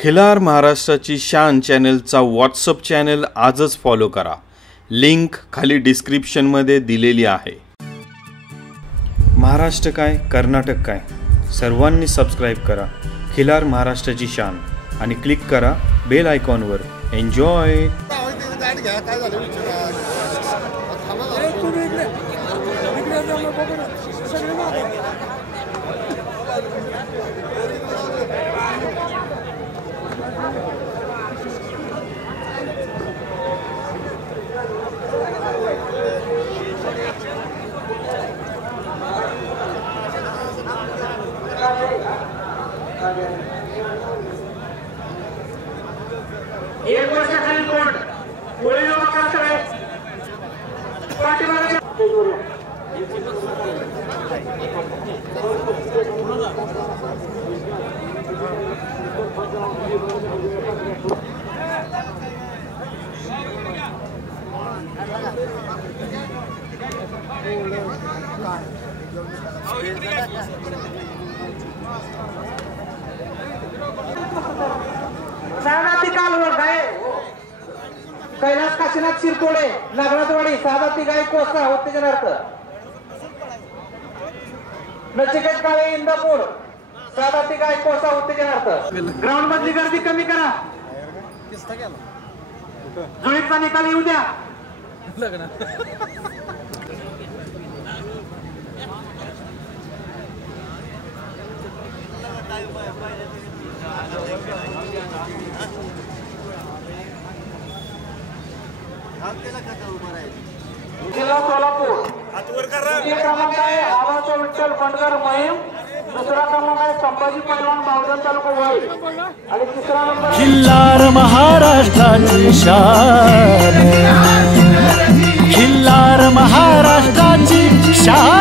खिलार महाराष्ट्राची शान चॅनलचा WhatsApp channel आजच फॉलो करा। लिंक खाली डिस्क्रिप्शनमध्ये दिलेली आहे। महाराष्ट्र काय कर्नाटक काय सर्वांनी सबस्क्राइब करा खिलार महाराष्ट्राची शान आणि क्लिक करा बेल आयकॉनवर। एन्जॉय। एक वर्षाखाली कोण गोळी लोक करताय पाठीमागे कैलास काशीनाथ शिरतोडे नागनाथवाडी साधाती गाय कोसा उत्तेजनार्थ नचिकेत काळे इंदापूर साधाती गाय कोसा उत्तेजनार्थ। ग्राउंड मधली गर्दी कमी करा। जुळीचा निकाल येऊ द्या। जिल्हा सोलापूर क्रमांक आहे आवाज विठ्ठल फंडकर महिम, दुसरा क्रमांक आहे संभाजी पैलवान बावधन तालुका वाई आणि तिसरा नंबर खिल्लार महाराष्ट्राची शान, खिल्लार महाराष्ट्राची शान।